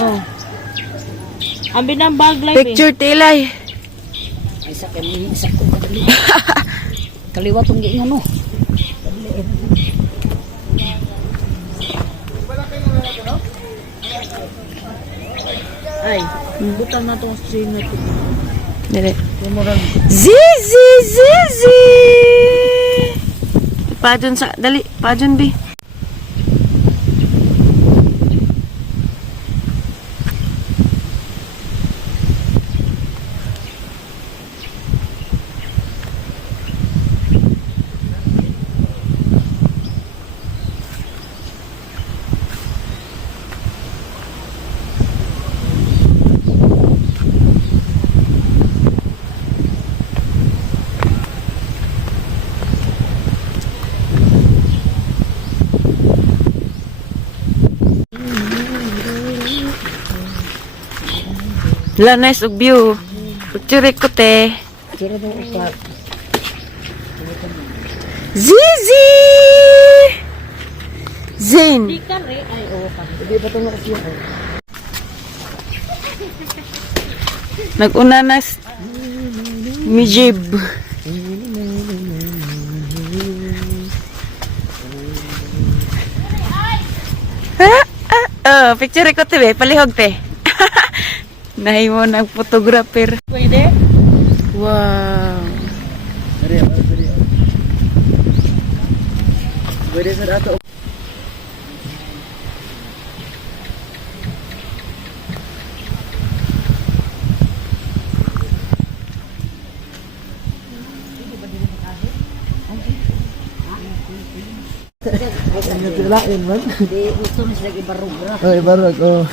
Oh. Ambil ng bag live Picture tilay. Ay sa kami sa ko kadali. Kaliwa tong giingon no. Ay, butang na tong string na ito. Dili. Kumurang. Zizi, zizi. Pajon sa, dali, pajon bi. La, nice og view. Picture ko te. Sira daw ka. Zizi! Zain. Di ka re. Ay, oo ka. Di ba to na kasi ako? Nag-una na Mijib. Oh, picture ko te be, palihog te. Nahimo ng photographer. Pwede? Wow. Pwede sa dato. Naglain man. Di gusto mo lagi barug ra. Oh, barug oh.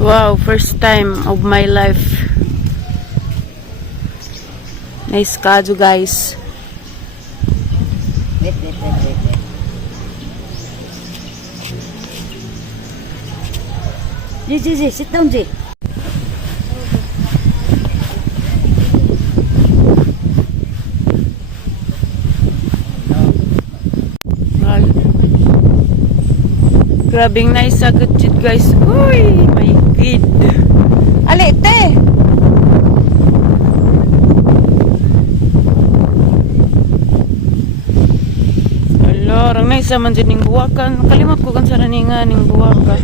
Wow, first time of my life. Nice kado, guys. Wait. Ji, sit down, Ji. Grabing nice agad jud, guys. Uy, my kid. Ali, te. Ala, rang nice man jud ning buwakan. Kalimot ko kan sa raninga ning buwaka.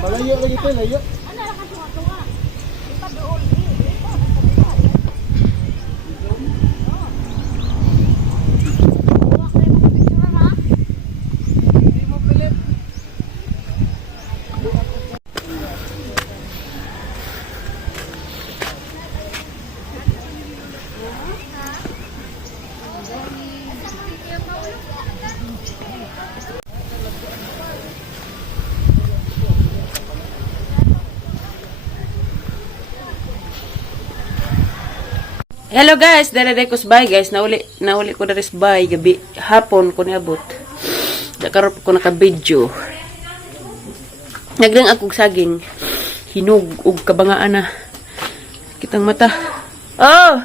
Malayo lagi to, layo. Hello guys, dere ko bye guys. Nauli ko dari bye gabi hapon ko niabot. Dakarop ko naka-video. Nagdang akong saging hinog ug kabangaan na. Kitang mata. Oh.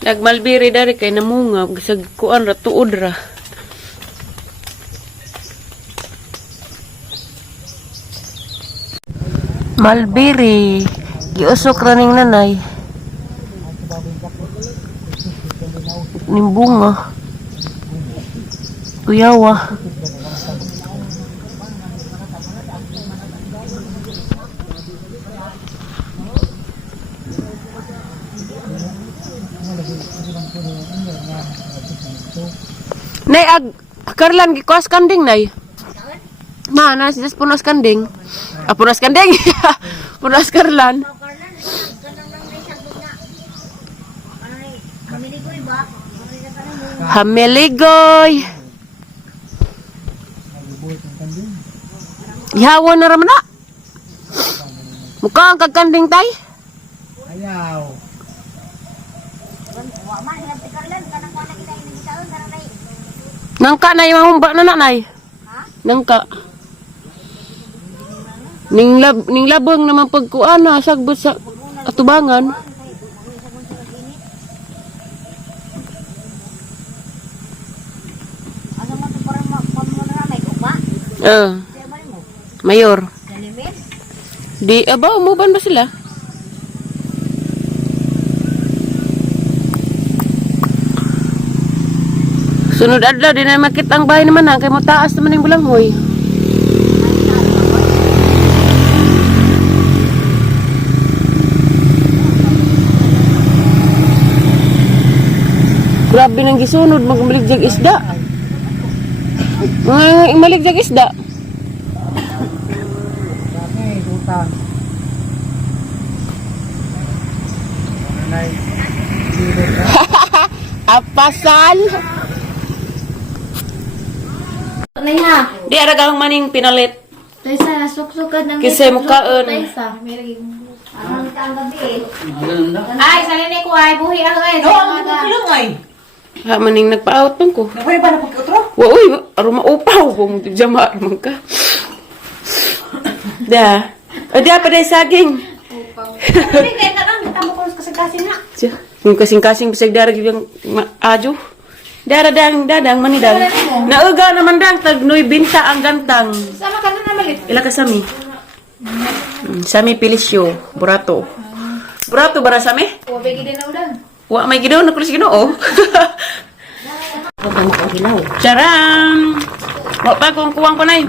Nagmalbiri dari kay namunga bisag kuan ra tuod ra. Malbiri, giusok ra ning nanay. Ning bunga. Kuyawa. Nay karlan gikuas kanding nay. Na sis punas kanding. Punas kanding. Punas karlan. Hameligoy. Ihawan na raman na. Mukha ang kagkanding tay. Ayaw. Nangka na yung humba na nanay. Nangka. Ning labang naman pagkuan na sagbot sa atubangan. Mayor. Di aba umuban ba sila? Sunod adlaw di na makita ang bahay naman kay mo taas naman yung bulanghoy. Grabe nang gisunod magmaligjag isda. Maligjag isda. Dami, utang. Nanay. Apasal. Naya, Di aragang maning pinalit. Taysa, nasuksukan ng Kisay mo kaon. Taysa. Anong gabi? Ay, salini ko ay buhi ako eh. Oo, ano ba kilong ay? Ha maning nagpa-out man ko. Napay ba na pagkutro? Wa uy, aruma upaw kung jama man ka. Da. O di pa day saging. Hindi, kaya tanong, tamo ko kasi nga. Siya, yung kasing-kasing bisag darag yung adyo. Dadang manidang. Nauga naman dang tagnoy binta ang gantang. Sama ka na namalit. Ila ka sami. Sami pilisyo, burato. Burato bara sami? O, bigi din na ulan. Wa may gidaw na kulis Ginoo. Charam. Wa pa kung kuwang ko nay.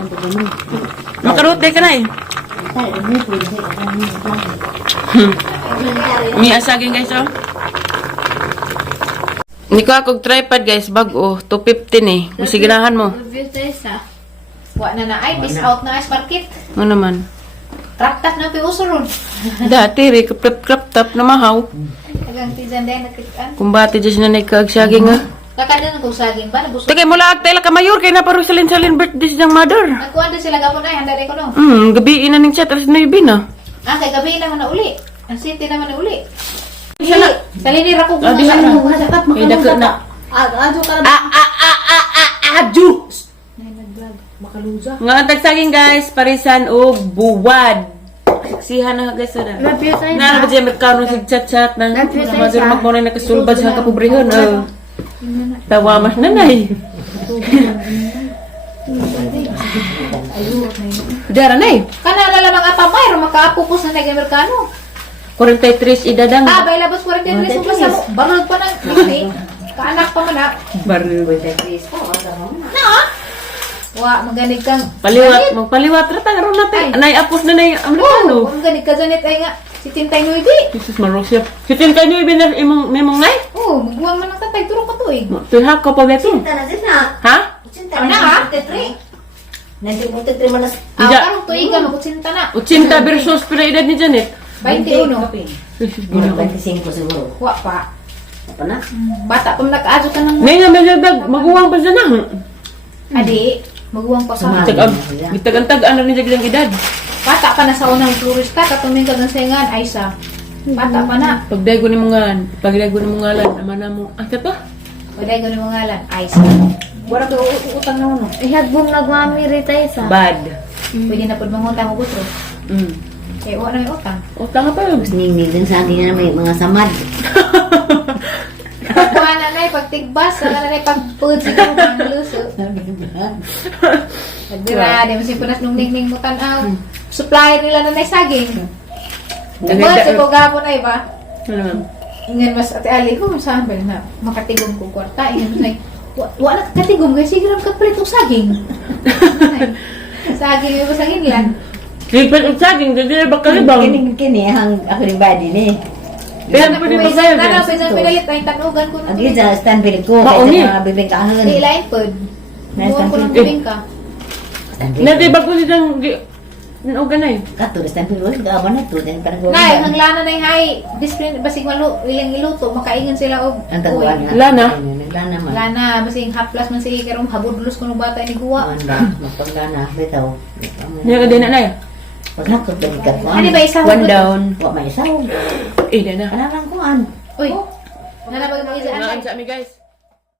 Makarote ka nay. Mi asaging guys oh. Ni ko akong tripod guys, bago 250 eh. Gusto ganahan mo. Review Taysa. Wa na na ay, peace out na ice market. Ano naman? Trak-tak na piusuron. Dati rin, krap tap na mahaw. Hanggang tijan din nakitaan. Kumbati dyan na nagkaagsaging nga. Kakanda na kung saging ba? Nagusto. Tagay mula agtay ka mayor, kaya naparoy salin birthday siyang mother. Nagkuhan din sila gapon ay, handa rin ko no. Gabi na ning chat, alas 9 na. Ah, kay gabi naman na uli. Ang city naman na uli. Siya na. Salinira ko Ah, di kung na. masakap. Kaya dako na. Adyo ka na. Adyo! Makaluza. Nga ang tagsaging guys, parisan o buwad. Sihan na guys na. Review Taysa. Na ba dyan magkano sa chat na. Review Taysa. Mother magmuna nakasulbad sa kapobrehon. Tawa mas nanay. Dara na eh. Kana na lamang apamay, makaapo sa nag-Amerikano. 43 idadang. Ah, bay labos 43 mo sa barog pa ng hindi. Kaanak pa man na. Baril. Na. Wa, maganig kang Paliwat, magpaliwat rata karon natin. Anay apos na nay Oh, Amerikano. maganig ka ganit ay nga. Si Tintay Nuidi. Jesus Marosya. Sitin kanyo ibinar imong memong nay. Oh, magbuwang man ng tatay turong patuig. Tuhak ko pa beto. Ha? Ano na ha? Nanti mo titri mo na. Ah, Ija. karong tuigan mo kutsinta na. 80 versus pila edad ni Janet. 21. Jesus Ginoo. 25 siguro. Wa pa. Apa na? Bata pa nakaadyo ka ng Nay nga medagdag maguwang pa siya na. adi. Magbuwang pa ka. Gitagantag ano ni jaglang edad. Bata pa na sa unang turista katuming ka ng sengan ay sa. Bata pa na. Pagdago ni pagdago ni mga lan, ama na mo. Asa to? Waday ko ni mga ngalan. Ay sa. Wala to utang na mo. Ihagbong nagmami ritay sa. Bad. Pwede na po mangutang mo gutro. Eh, wala na may utang. Utang pa. Ningning din sa atin na may mga samad. Pagkuha na na pagtigbas, wala na pagpud siguro ng luso. Nagdira, di mo sipunas nung ningning mo tanaw. Supplier nila na saging. Diba, si Pogapon ay ba? Ano? Ingan mas ate Ali ko, saan ba na makatigom ko kwarta. Ingan mas like, wala katigom, kasi sige lang kapalit og saging. Saging, yung saging lang. Lipat og saging, dili ba kalibang? Kini ang ako ni body ni. Pero pwede ba sa'yo? Nana, pwede pinalit ay tanugan ko. Agi sa stand bilik ko Mauni. kay mga bibingkahan. Di lain pod. Buwan ko ng bibingka. Na di ba ko silang Nuga na yun. Kato, basta yung piluin, gaaman na to. Then parang gawin Nay, na. ang lana na yung hay. Discipline, basig ilang iluto, makaingan sila og. Ang taguan na. Lana. Lana man. Lana, basig haplas man sige karong habudlos ko ng bata ni Guwa. Wanda, magpaglana, bitaw. Niya ka din na na yun. Paghakot na ikat ko. Ano ba isaw? One down. Wa may isaw. Eh, na na. Kanalang ko an. Uy. Nana ba mo isa Naan sa amin guys.